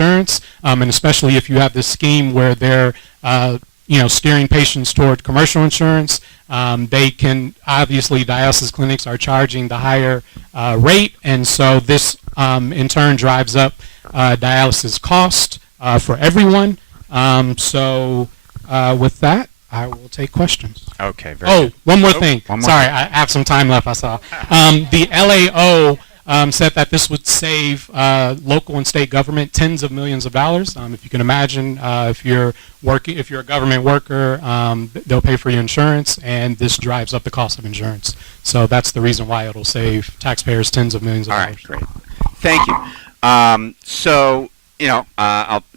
insurance, and especially if you have this scheme where they're steering patients toward commercial insurance, they can obviously dialysis clinics are charging the higher rate, and so this in turn drives up dialysis cost for everyone. So with that, I will take questions. Okay. Very good. One more thing. One more Sorry, thing. I have some time left. I saw the LAO said that this would save local and state government tens of millions of dollars. If you can imagine, if you're a government worker, they'll pay for your insurance, and this drives up the cost of insurance. So that's the reason why it'll save taxpayers tens of millions of dollars. All right, great. Thank you.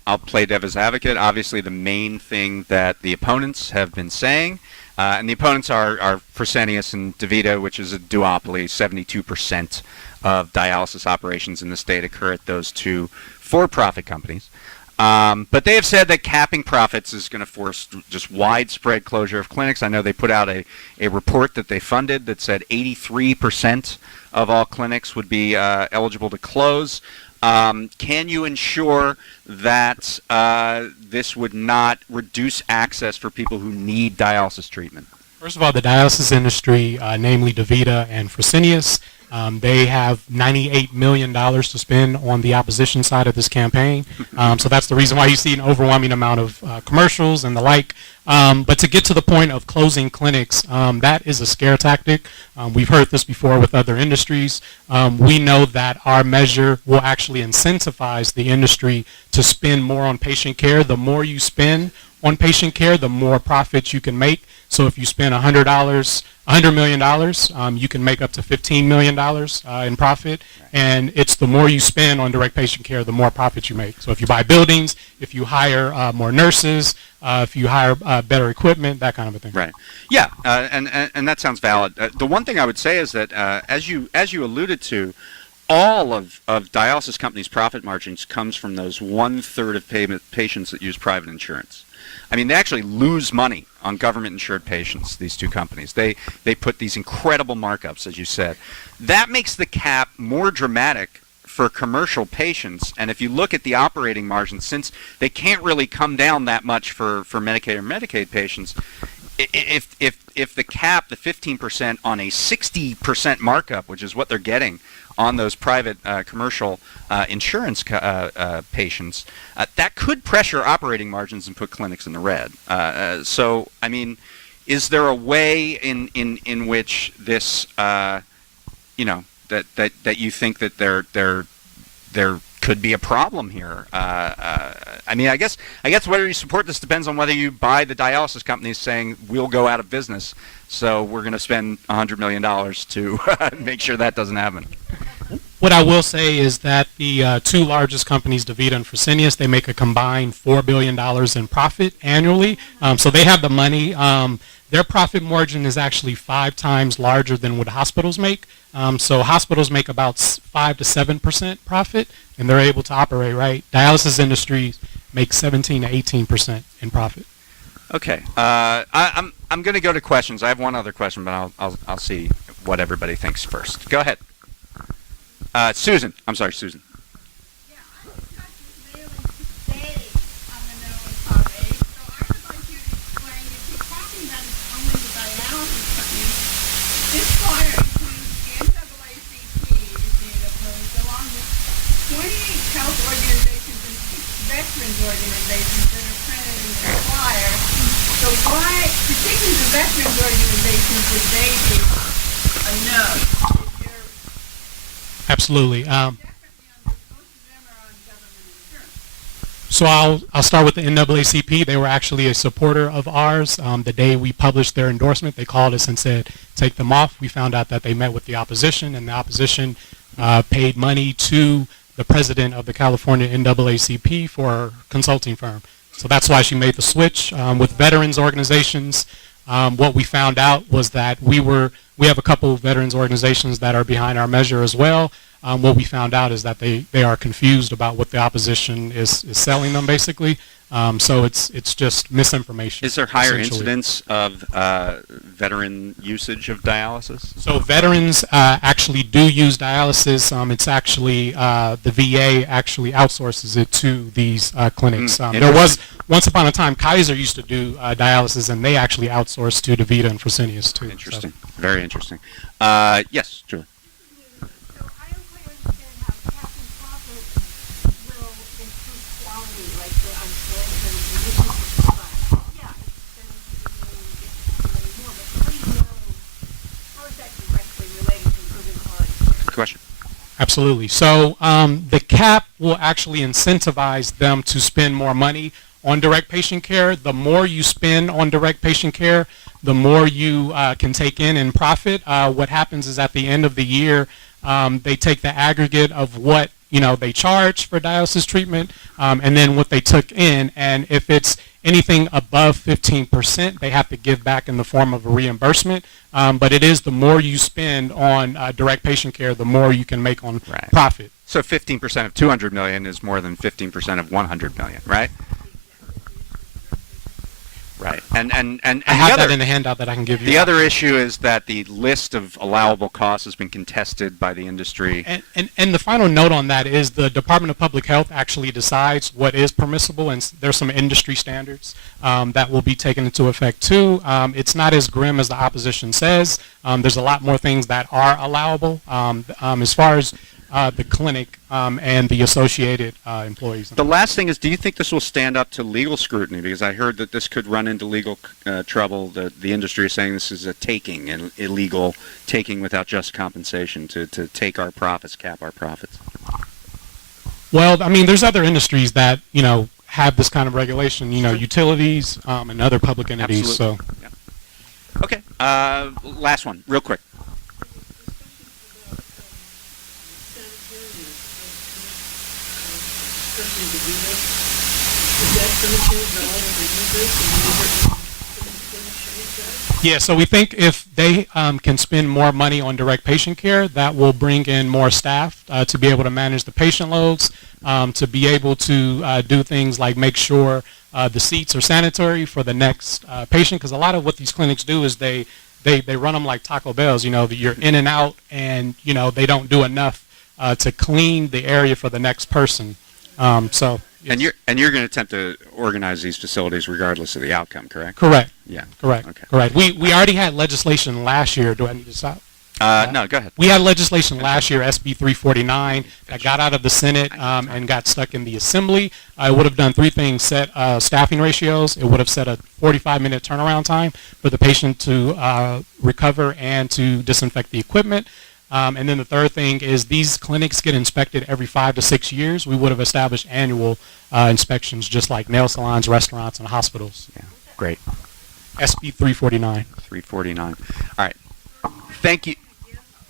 I'll play devil's advocate. Obviously, the main thing that the opponents have been saying, and the opponents are Fresenius and DaVita, which is a duopoly. 72% of dialysis operations in the state occur at those two for-profit companies. But they have said that capping profits is going to force just widespread closure of clinics. I know they put out a report that they funded that said 83% of all clinics would be eligible to close. Can you ensure that this would not reduce access for people who need dialysis treatment? First of all, the dialysis industry, namely DaVita and Fresenius, they have $98 million to spend on the opposition side of this campaign. So that's the reason why you see an overwhelming amount of commercials and the like. But to get to the point of closing clinics, that is a scare tactic. We've heard this before with other industries. We know that our measure will actually incentivize the industry to spend more on patient care. The more you spend on patient care, the more profits you can make. So if you spend $100 million, you can make up to $15 million in profit. And it's the more you spend on direct patient care, the more profit you make. So if you buy buildings, if you hire more nurses, if you hire better equipment, that kind of a thing. Right. Yeah, and that sounds valid. The one thing I would say is that, as you alluded to, all of dialysis companies' profit margins comes from those 1/3 of patients that use private insurance. I mean, they actually lose money on government-insured patients, these two companies. They put these incredible markups, as you said. That makes the cap more dramatic for commercial patients. And if you look at the operating margins, since they can't really come down that much for Medicare and Medicaid patients, if the cap, the 15% on a 60% markup, which is what they're getting on those private commercial insurance patients, that could pressure operating margins and put clinics in the red. So, I mean, is there a way in which this, that you think that there could be a problem here? I mean, I guess whether you support this depends on whether you buy the dialysis companies saying we'll go out of business, so we're going to spend $100 million to make sure that doesn't happen. What I will say is that the two largest companies, DaVita and Fresenius, they make a combined $4 billion in profit annually. So they have the money. Their profit margin is actually 5 times larger than what hospitals make. So hospitals make about 5 to 7% profit, and they're able to operate, right? Dialysis industries make 17 to 18% in profit. Okay. I'm going to go to questions. I have one other question, but I'll see what everybody thinks first. Go ahead. Susan. I'm sorry, Susan. Yeah, I'm in touch with mailing today on the minimum top 8, so I would like you to explain, if you're talking that it's only the dialysis companies, this flyer includes the NAACP is being opposed, along with 28 health organizations and 6 veterans organizations that are printed in this flyer. So why, particularly the veterans organizations, would they be a no? Absolutely. So I'll start with the NAACP. They were actually a supporter of ours. The day we published their endorsement, they called us and said, take them off. We found out that they met with the opposition, and the opposition paid money to the president of the California NAACP for a consulting firm. So that's why she made the switch. With veterans organizations, what we found out was that we have a couple of veterans organizations that are behind our measure as well. What we found out is that they are confused about what the opposition is selling them, basically. So it's just misinformation. Is there higher essentially. incidence of veteran usage of dialysis? So veterans actually do use dialysis. It's actually the VA actually outsources it to these clinics. There was once upon a time Kaiser used to do dialysis, and they actually outsourced to DaVita and Fresenius too. Interesting. So. Very interesting. Yes, Julie. So I don't quite understand how capping profit will improve quality, like the unemployment and yeah, it's going to more, but how do you know, how is that directly related to improving quality? Good question. Absolutely. So the cap will actually incentivize them to spend more money on direct patient care. The more you spend on direct patient care, the more you can take in profit. What happens is at the end of the year, they take the aggregate of what they charge for dialysis treatment, and then what they took in. And if it's anything above 15%, they have to give back in the form of a reimbursement. But it is the more you spend on direct patient care, the more you can make on profit. So 15% of 200 million is more than 15% of 100 million, right? Right. And I have that in the handout that I can give you. The other issue is that the list of allowable costs has been contested by the industry. And the final note on that is the Department of Public Health actually decides what is permissible, and there's some industry standards that will be taken into effect too. It's not as grim as the opposition says. There's a lot more things that are allowable as far as the clinic and the associated employees. The last thing is, do you think this will stand up to legal scrutiny? Because I heard that this could run into legal trouble. The industry is saying this is a taking, and illegal taking without just compensation to take our profits, cap our profits. Well, I mean, there's other industries that, have this kind of regulation, utilities and other public entities. Absolutely. So. Yeah. Okay. Last one, real quick. Yeah, so we think if they can spend more money on direct patient care, that will bring in more staff to be able to manage the patient loads, to be able to do things like make sure the seats are sanitary for the next patient, because a lot of what these clinics do is they run them like Taco Bells. You're in and out, and they don't do enough to clean the area for the next person. So. And you're going to attempt to organize these facilities regardless of the outcome, correct? Correct. Yeah. Correct. Okay. Correct. We already had legislation last year. Do I need to stop? No, go ahead. We had legislation last year, SB 349, that got out of the Senate and got stuck in the Assembly. It would have done three things: set staffing ratios. It would have set a 45-minute turnaround time for the patient to recover and to disinfect the equipment. And then the third thing is these clinics get inspected every 5 to 6 years. We would have established annual inspections, just like nail salons, restaurants, and hospitals. Yeah, great. SB 349. 349. All right. Thank you.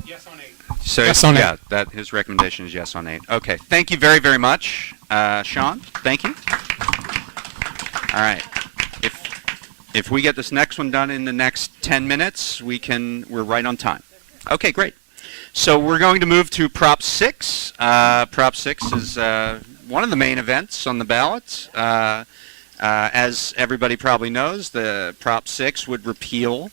Yes on 8. So, yes on 8. Yeah, that his recommendation is yes on 8. Okay. Thank you very, very much, Sean. Thank you. All right. If we get this next one done in the next 10 minutes, we're right on time. Okay, great. So we're going to move to Prop 6. Prop 6 is one of the main events on the ballot. As everybody probably knows, the Prop 6 would repeal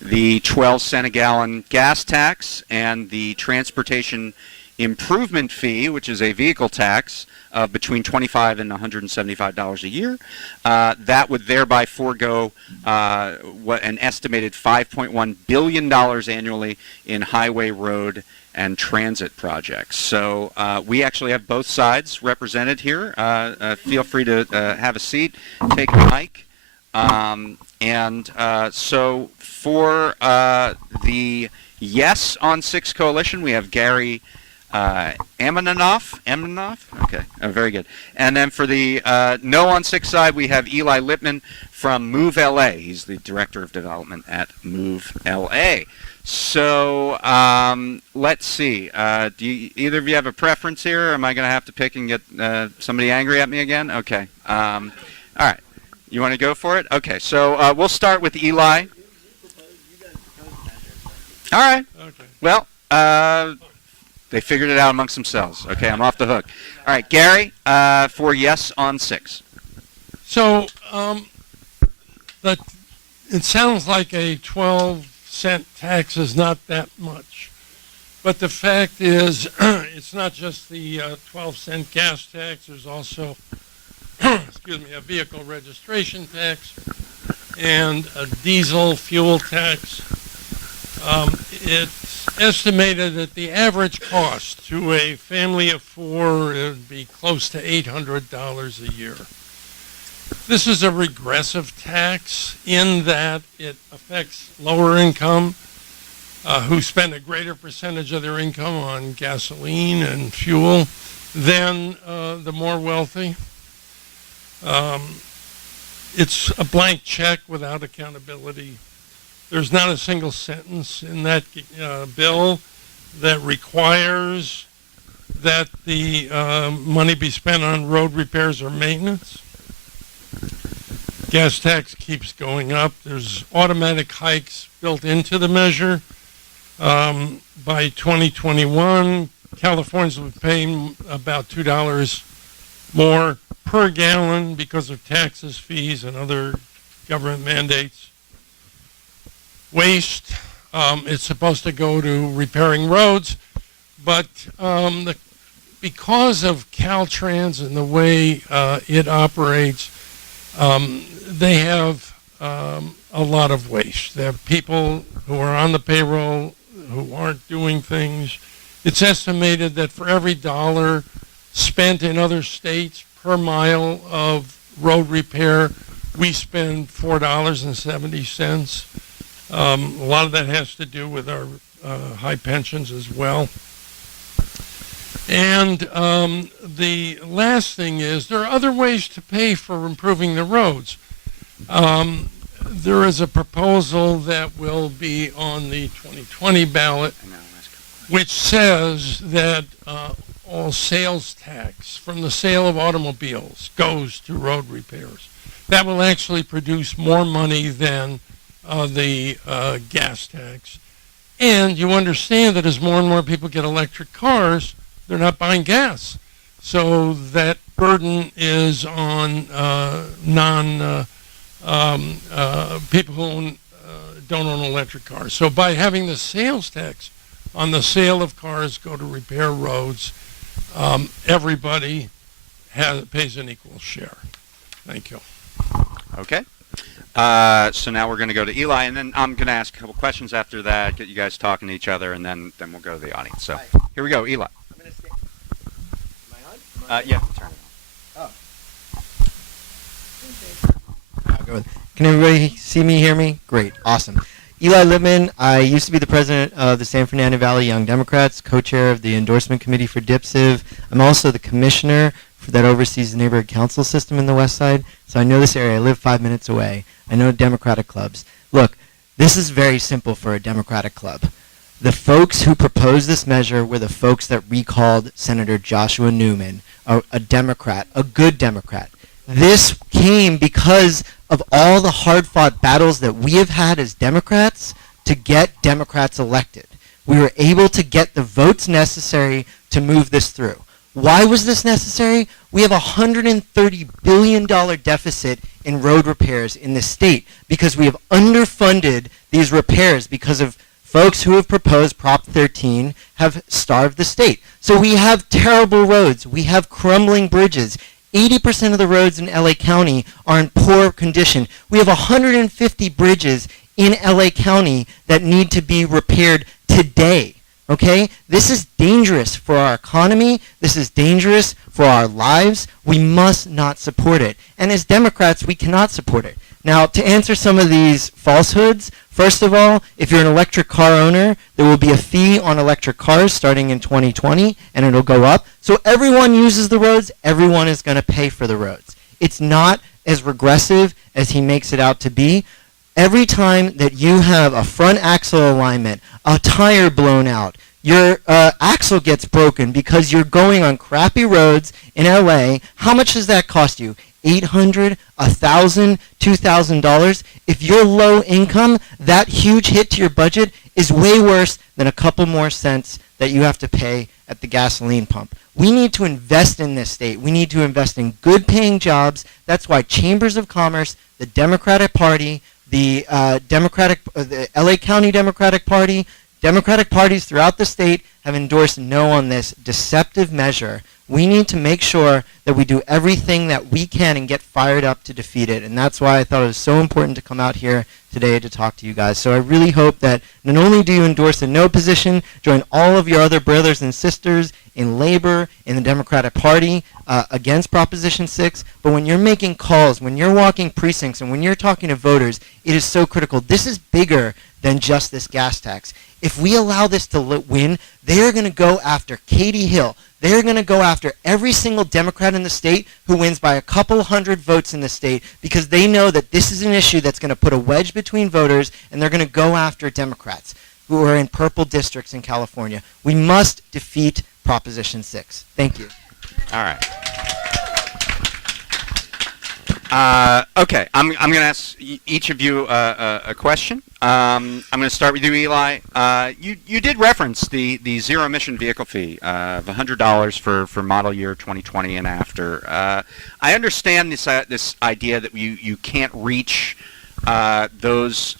the 12 cent a gallon gas tax and the transportation improvement fee, which is a vehicle tax of between $25 and $175 a year. That would thereby forego an estimated $5.1 billion annually in highway, road, and transit projects. So we actually have both sides represented here. Feel free to have a seat, take a mic. So for the Yes on 6 coalition, we have Gary Aminoff? Okay, very good. And then for the No on 6 side, we have Eli Lippman from Move LA. He's the Director of Development at Move LA. So let's see. Do either of you have a preference here, or am I going to have to pick and get somebody angry at me again? Okay. All right. You want to go for it? Okay, so we'll start with Eli. All right. Okay. Well, they figured it out amongst themselves. Okay, I'm off the hook. All right, Gary, for Yes on 6. So but it sounds like a 12-cent tax is not that much. But the fact is, it's not just the 12-cent gas tax. There's also, excuse me, a vehicle registration tax and a diesel fuel tax. It's estimated that the average cost to a family of four would be close to $800 a year. This is a regressive tax in that it affects lower income who spend a greater percentage of their income on gasoline and fuel than the more wealthy. It's a blank check without accountability. There's not a single sentence in that bill that requires that the money be spent on road repairs or maintenance. Gas tax keeps going up. There's automatic hikes built into the measure. By 2021, Californians will be paying about $2 more per gallon because of taxes, fees, and other government mandates. Waste, it's supposed to go to repairing roads, but because of Caltrans and the way it operates, they have a lot of waste. There are people who are on the payroll who aren't doing things. It's estimated that for every dollar spent in other states per mile of road repair, we spend $4.70. A lot of that has to do with our high pensions as well. And the last thing is there are other ways to pay for improving the roads. There is a proposal that will be on the 2020 ballot, which says that all sales tax from the sale of automobiles goes to road repairs. That will actually produce more money than the gas tax. And you understand that as more and more people get electric cars, they're not buying gas. So that burden is on people who don't own electric cars. So by having the sales tax on the sale of cars go to repair roads, everybody pays an equal share. Thank you. Okay. So now we're going to go to Eli, and then I'm going to ask a couple questions after that, get you guys talking to each other, and then we'll go to the audience. So here we go, Eli. I'm going to stay. Am I on? Yeah, turn it on. Oh. Can everybody see me, hear me? Great. Awesome. Eli Lippman. I used to be the president of the San Fernando Valley Young Democrats, co-chair of the endorsement committee for DIPSIV. I'm also the commissioner that oversees the neighborhood council system in the West Side. So I know this area. I live 5 minutes away. I know Democratic clubs. Look, this is very simple for a Democratic club. The folks who proposed this measure were the folks that recalled Senator Joshua Newman, a Democrat, a good Democrat. This came because of all the hard-fought battles that we have had as Democrats to get Democrats elected. We were able to get the votes necessary to move this through. Why was this necessary? We have a $130 billion deficit in road repairs in the state because we have underfunded these repairs because of folks who have proposed Prop 13 have starved the state. So we have terrible roads. We have crumbling bridges. 80% of the roads in LA County are in poor condition. We have 150 bridges in LA County that need to be repaired today. Okay? This is dangerous for our economy. This is dangerous for our lives. We must not support it. And as Democrats, we cannot support it. Now, to answer some of these falsehoods, first of all, if you're an electric car owner, there will be a fee on electric cars starting in 2020, and it'll go up. So everyone uses the roads. Everyone is going to pay for the roads. It's not as regressive as he makes it out to be. Every time that you have a front axle alignment, a tire blown out, your axle gets broken because you're going on crappy roads in LA, how much does that cost you? $800, $1,000, $2,000? If you're low income, that huge hit to your budget is way worse than a couple more cents that you have to pay at the gasoline pump. We need to invest in this state. We need to invest in good-paying jobs. That's why chambers of commerce, the Democratic Party, the the LA County Democratic Party, Democratic parties throughout the state have endorsed no on this deceptive measure. We need to make sure that we do everything that we can and get fired up to defeat it. And that's why I thought it was so important to come out here today to talk to you guys. So I really hope that not only do you endorse the no position, join all of your other brothers and sisters in labor, in the Democratic Party, against Proposition 6, but when you're making calls, when you're walking precincts, and when you're talking to voters, it is so critical. This is bigger than just this gas tax. If we allow this to win, they're going to go after Katie Hill. They're going to go after every single Democrat in the state who wins by a couple hundred votes in the state, because they know that this is an issue that's going to put a wedge between voters, and they're going to go after Democrats who are in purple districts in California. We must defeat Proposition 6. Thank you. All right. Okay, I'm going to ask each of you a question. I'm going to start with you, Eli. You did reference the zero emission vehicle fee of $100 for model year 2020 and after. I understand this idea that you can't reach those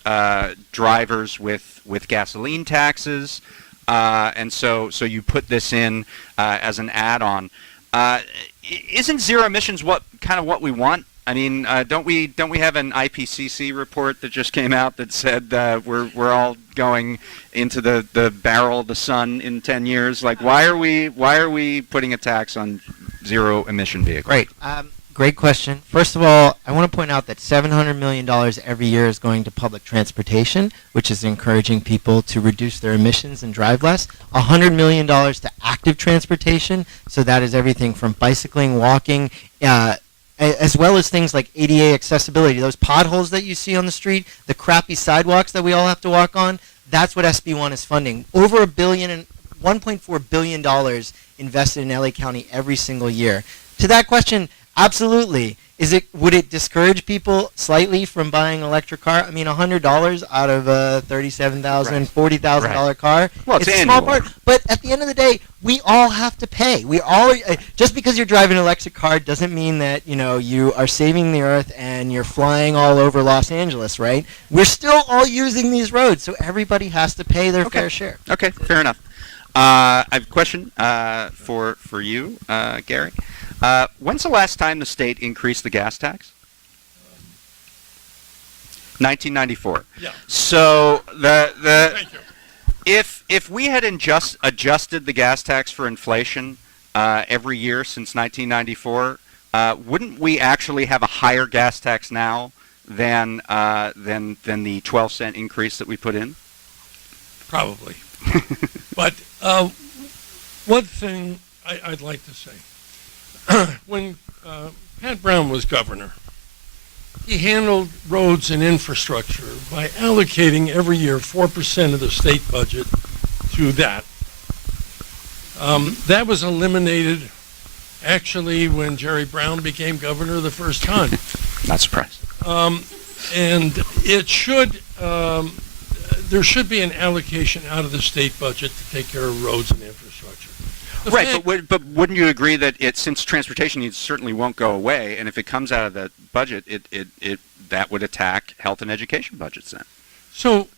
drivers with gasoline taxes, and so you put this in as an add-on. Isn't zero emissions what we want? I mean, don't we have an IPCC report that just came out that said we're all going into the barrel of the sun in 10 years? Like, why are we putting a tax on zero emission vehicles? Great. Great question. First of all, I want to point out that $700 million every year is going to public transportation, which is encouraging people to reduce their emissions and drive less. $100 million to active transportation, so that is everything from bicycling, walking, as well as things like ADA accessibility. Those potholes that you see on the street, the crappy sidewalks that we all have to walk on, that's what SB1 is funding. Over $1.4 billion invested in LA County every single year. To that question, absolutely. Would it discourage people slightly from buying an electric car? I mean, $100 out of a $37,000, $40,000 car. Well, it's a annual. small part. But at the end of the day, we all have to pay. We all just because you're driving an electric car doesn't mean that you are saving the earth and you're flying all over Los Angeles, right? We're still all using these roads, so everybody has to pay their fair share. Okay, fair enough. I have a question for you, Gary. When's the last time the state increased the gas tax? 1994. Yeah. So Thank you. if we had adjusted the gas tax for inflation every year since 1994, wouldn't we actually have a higher gas tax now than the 12-cent increase that we put in? Probably. But one thing I'd like to say. When Pat Brown was governor, he handled roads and infrastructure by allocating every year 4% of the state budget to that. That was eliminated actually when Jerry Brown became governor the first time. Not surprised. And it should, there should be an allocation out of the state budget to take care of roads and infrastructure. Right, but wouldn't you agree that since transportation needs certainly won't go away, and if it comes out of the budget, that would attack health and education budgets then? So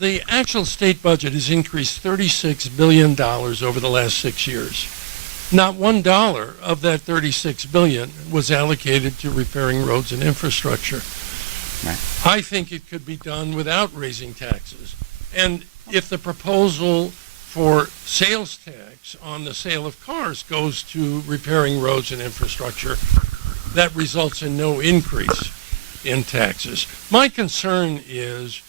the actual state budget has increased $36 billion over the last 6 years. Not $1 of that $36 billion was allocated to repairing roads and infrastructure. Right. I think it could be done without raising taxes. And if the proposal for sales tax on the sale of cars goes to repairing roads and infrastructure, that results in no increase in taxes. My concern is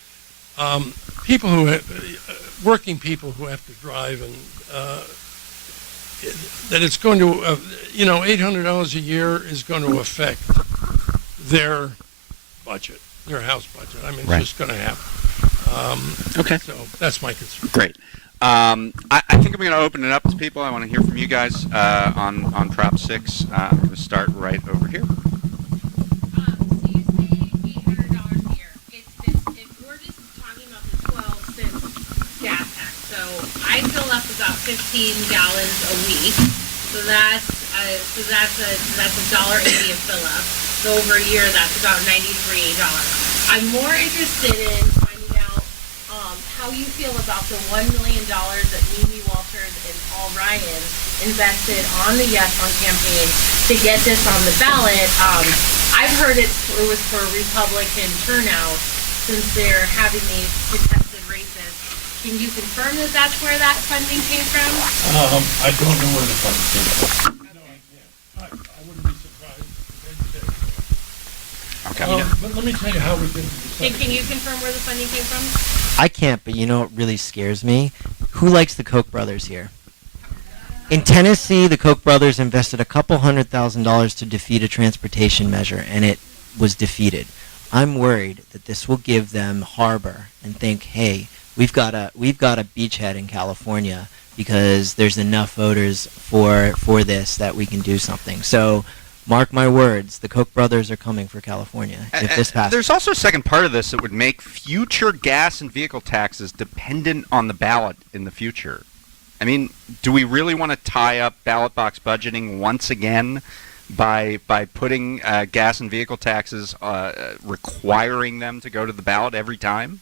working people who have to drive, and that it's going to, $800 a year is going to affect their budget, their house budget. I mean, it's Right. just going to happen. Okay. So that's my concern. Great. I think I'm going to open it up to people. I want to hear from you guys on Prop 6. I'm going to start right over here. So you say $800 a year. If we're just talking about the 12 cents gas tax, so I fill up about 15 gallons a week. So that's $1.80 a fill up. So over a year, that's about $93. I'm more interested in finding out how you feel about the $1 million that Mimi Walters and Paul Ryan invested on the Yes On campaign to get this on the ballot. I've heard it was for Republican turnout since they're having these contested races. Can you confirm that that's where that funding came from? I don't know where the funding came from. No, I can't. I wouldn't be surprised if they did. Okay. But let me tell you how we did it. Can you confirm where the funding came from? I can't, but you know what really scares me? Who likes the Koch brothers here? In Tennessee, the Koch brothers invested a couple $100,000 to defeat a transportation measure, and it was defeated. I'm worried that this will give them harbor and think, hey, we've got a beachhead in California because there's enough voters for this that we can do something. So mark my words, the Koch brothers are coming for California if this passes. There's also a second part of this that would make future gas and vehicle taxes dependent on the ballot in the future. I mean, do we really want to tie up ballot box budgeting once again by putting gas and vehicle taxes, requiring them to go to the ballot every time?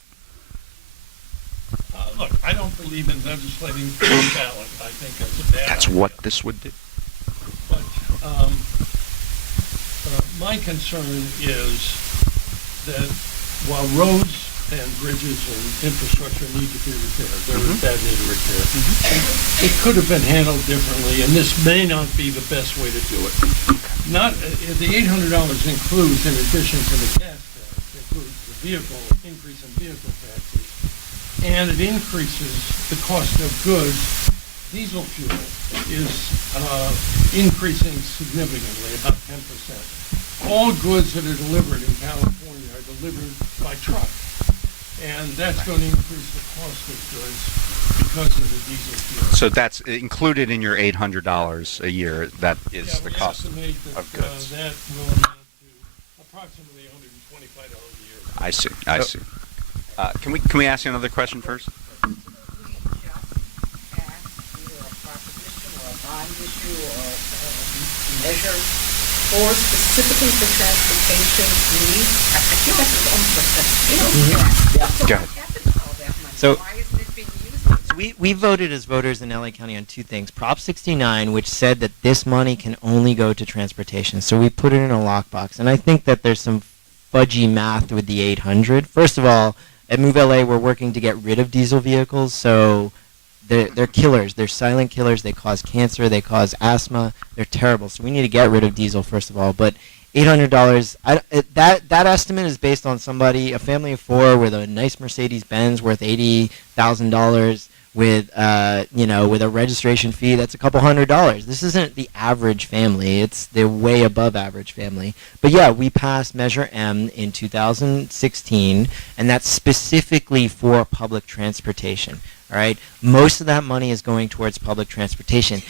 Look, I don't believe in legislating for the ballot. I think that's a bad That's idea. what this would do. But my concern is that while roads and bridges and infrastructure need to be repaired, they're that need repair. It could have been handled differently, and this may not be the best way to do it. Not the $800 includes, in addition to the gas tax, includes the increase in vehicle taxes, and it increases the cost of goods. Diesel fuel is increasing significantly, about 10%. All goods that are delivered in California are delivered by truck. And that's going to increase the cost of goods because of the diesel fuel. So that's included in your $800 a year. That is the cost of that, goods. That will amount to approximately $125 a year. I see. I see. Can we ask you another question first? Measure for specifically for transportation needs. I feel like it's almost Go ahead. So- why isn't it being used? We voted as voters in LA County on two things. Prop 69, which said that this money can only go to transportation. So we put it in a lockbox. And I think that there's some fudgy math with the 800. First of all, at Move LA, we're working to get rid of diesel vehicles. So they're killers. They're silent killers. They cause cancer. They cause asthma. They're terrible. So we need to get rid of diesel, first of all. But $800, that estimate is based on a family of four with a nice Mercedes-Benz worth $80,000 with a registration fee that's a couple $100. This isn't the average family. It's the way above average family. But yeah, we passed Measure M in 2016, and that's specifically for public transportation. All right, most of that money is going towards public transportation.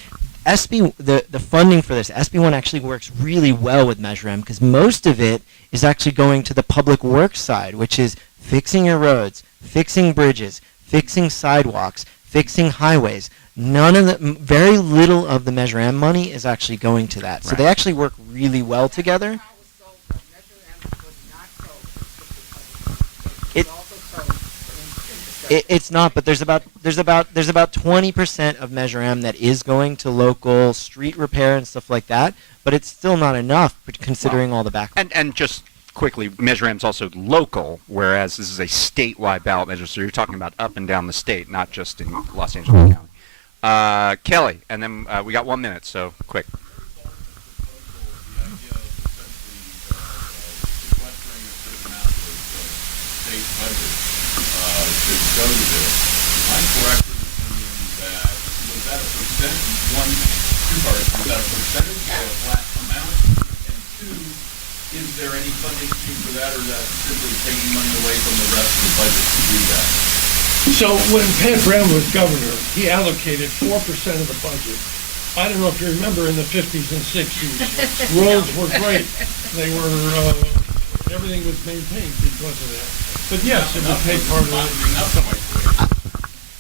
The funding for this, SB1 actually works really well with Measure M because most of it is actually going to the public works side, which is fixing your roads, fixing bridges, fixing sidewalks, fixing highways. Very little of the Measure M money is actually going to that. So Right. they actually work really well together. It- It's not, but there's about 20% of Measure M that is going to local street repair and stuff like that, but it's still not enough considering all the back. And just quickly, Measure M is also local, whereas this is a statewide ballot measure. So you're talking about up and down the state, not just in Los Angeles County. Kelly, and then we got 1 minute, so quick. Should go to this. I'm correct in assuming that was that a percentage? Two parts. Was that a percentage or a flat amount? And two, is there any funding scheme for that, or is that simply taking money away from the rest of the budget to do that? So when Pat Brown was governor, he allocated 4% of the budget. I don't know if you remember in the 50s and 60s, roads were great. They were, everything was maintained because of that. But yes, it would take part of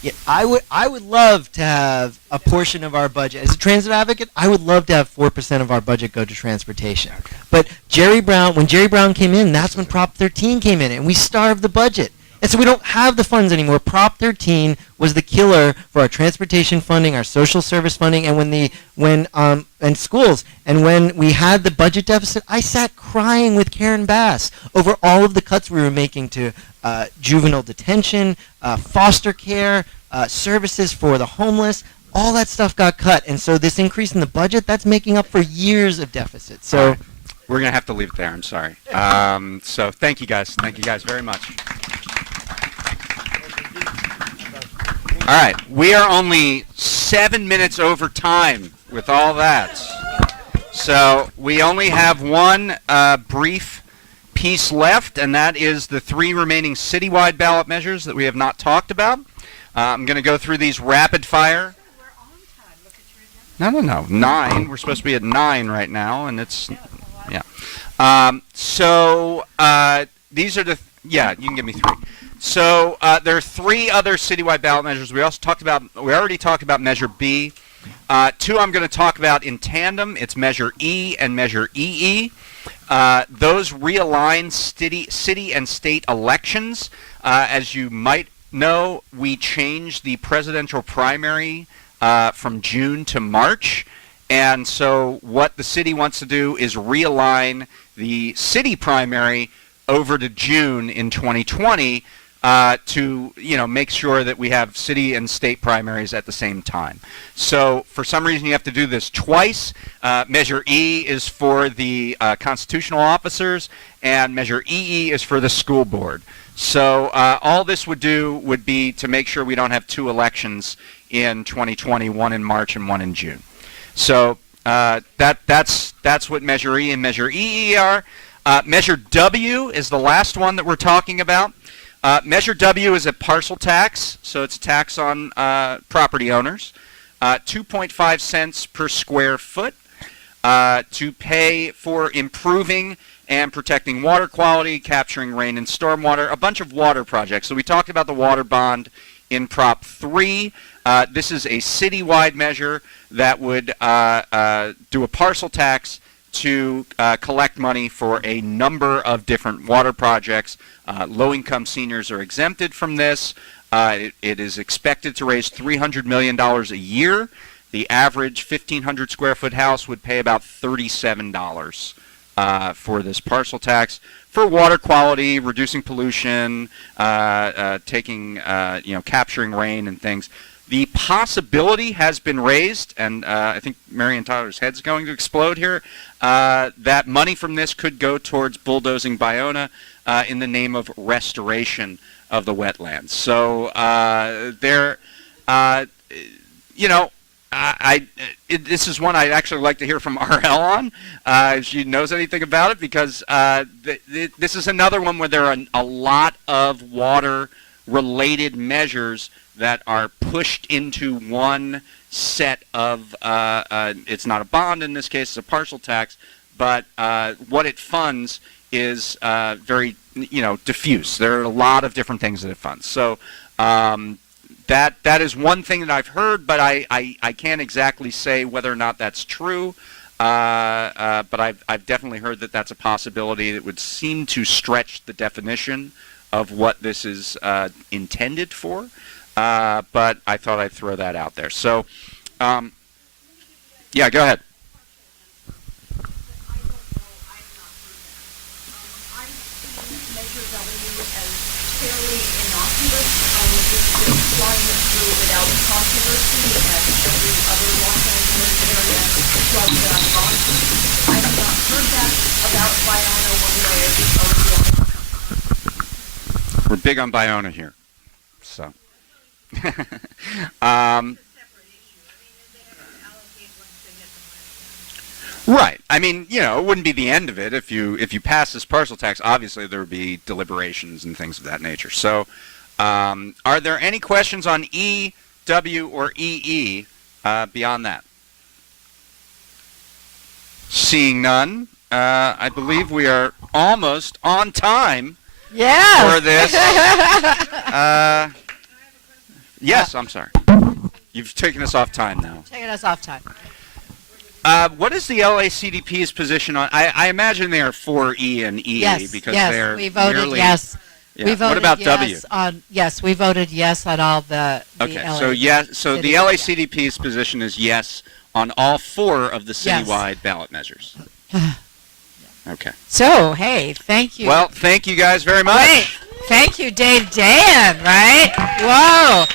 it. Yeah, I would love to have a portion of our budget. As a transit advocate, I would love to have 4% of our budget go to transportation. But when Jerry Brown came in, that's when Prop 13 came in, and we starved the budget. And so we don't have the funds anymore. Prop 13 was the killer for our transportation funding, our social service funding, and and schools. And when we had the budget deficit, I sat crying with Karen Bass over all of the cuts we were making to juvenile detention, foster care, services for the homeless. All that stuff got cut. And so this increase in the budget, that's making up for years of deficit. So right. We're going to have to leave it there. I'm sorry. So thank you guys. Thank you guys very much. All right, we are only 7 minutes over time with all that. So we only have one brief piece left, and that is the 3 remaining citywide ballot measures that we have not talked about. I'm going to go through these rapid fire. No. 9. We're supposed to be at 9 right now, and it's, yeah. These are the, yeah, you can give me 3. So there are 3 other citywide ballot measures. We already talked about Measure B. 2 I'm going to talk about in tandem. It's Measure E and Measure EE. Those realign city and state elections. As you might know, we changed the presidential primary from June to March. And so what the city wants to do is realign the city primary over to June in 2020 to make sure that we have city and state primaries at the same time. So for some reason you have to do this twice. Measure E is for the constitutional officers, and Measure EE is for the school board. So all this would do would be to make sure we don't have 2 elections in 2020, one in March and one in June. So that's what Measure E and Measure EE are. Measure W is the last one that we're talking about. Measure W is a parcel tax, so it's a tax on property owners. 2.5 cents per square foot to pay for improving and protecting water quality, capturing rain and stormwater, a bunch of water projects. So we talked about the water bond in Prop 3. This is a citywide measure that would do a parcel tax to collect money for a number of different water projects. Low-income seniors are exempted from this. It is expected to raise $300 million a year. The average 1,500 square foot house would pay about $37 for this parcel tax for water quality, reducing pollution, capturing rain and things. The possibility has been raised, and I think Marion Tyler's head's going to explode here, that money from this could go towards bulldozing Bayona in the name of restoration of the wetlands. So this is one I'd actually like to hear from RL on, if she knows anything about it, because this is another one where there are a lot of water-related measures that are pushed into one set of, it's not a bond in this case, it's a partial tax, but what it funds is very, diffuse. There are a lot of different things that it funds. So that is one thing that I've heard, but I can't exactly say whether or not that's true. But I've definitely heard that that's a possibility that would seem to stretch the definition of what this is intended for. But I thought I'd throw that out there. So, yeah, go ahead. Fairly innocuous, just flying it through without controversy, as every other Los Angeles area club that I've gone to. I have not heard that about Bayona one way or the other. We're big on Bayona here, so. Right. I mean, it wouldn't be the end of it if you pass this parcel tax. Obviously, there would be deliberations and things of that nature. So, are there any questions on E, W, or EE beyond that? Seeing none, I believe we are almost on time for this. Yes, I'm sorry. You've taken us off time now. Taking us off time. What is the LACDP's position on? I imagine they are for E and EA Yes, because yes, they're we voted nearly, yes. Yeah. We voted What about yes W? on yes. We voted yes on all the Okay, LA so so the cities. LACDP's position is yes on all 4 of the Yes. citywide ballot measures. Okay. So hey, thank you. Well, thank you guys very much. Great. Thank you, Dave Dayen, right? Whoa.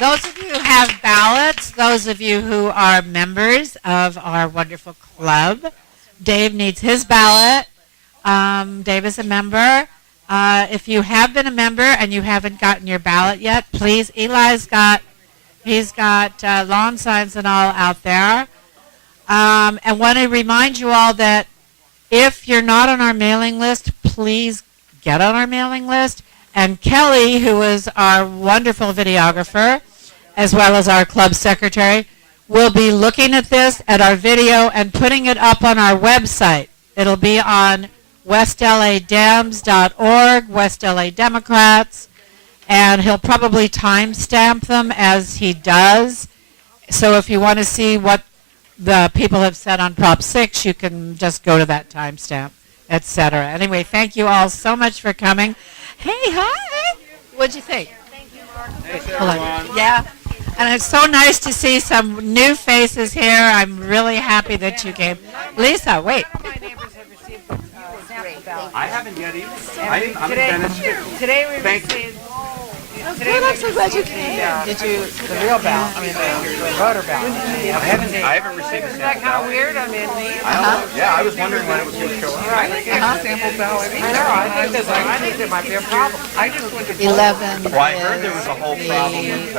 Those of you who have ballots, those of you who are members of our wonderful club, Dave needs his ballot. Dave is a member. If you have been a member and you haven't gotten your ballot yet, please, he's got lawn signs and all out there. And want to remind you all that if you're not on our mailing list, please get on our mailing list. And Kelly, who is our wonderful videographer, as well as our club secretary, will be looking at this, at our video, and putting it up on our website. It'll be on westladems.org, West LA Democrats, and he'll probably timestamp them as he does. So if you want to see what the people have said on Prop 6, you can just go to that timestamp, etc. Anyway, thank you all so much for coming. Hey, hi. What'd you think? Thank you, Mark. Thanks, everyone. Yeah. And it's so nice to see some new faces here. I'm really happy that you came. Lisa, wait. My neighbors have received sample ballots. I haven't yet either. Today we Thank you. received. Good, I'm so glad you came. Did you? The real ballot, I mean the voter ballot. I haven't received Isn't that kind of weird? I mean, Yeah, I was wondering when it was going to show up. I think it's a sample ballot. I know. I think there might be a problem. I just went to 11 Well, I heard there was a whole problem with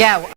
yeah.